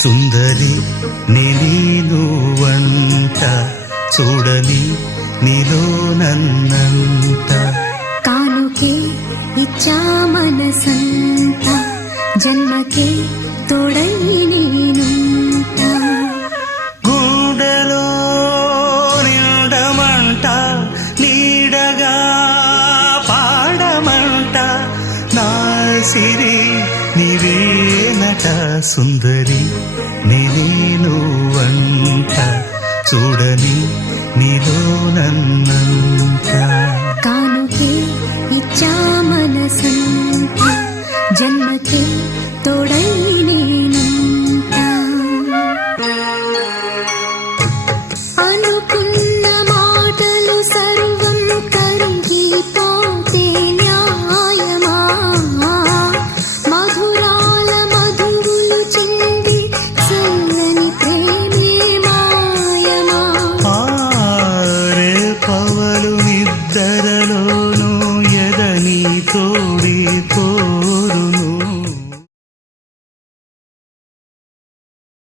సుందరి నేను వంట చూడని నీలో నన్నంత కానుకే ఇచ్చా మనసంత జన్మకే తోడై నేనుంట గుండెలో నిండమంట నీడగా పాడమంట నా సిరి నీవేనట సుందరి నేను వంట చూడని నీలో నన్నంత కానుకే ఇచ్చా మనసంత జన్మకే తోడై నేనుంట అనుకున్న మాటలు సర్వం కరిగిపోతే న్యాయమా మధురాల మధువులు చెంది చల్లని ప్రేమే మాయమా ఆరే పవలు నిద్దరలోను ఎదని తోడి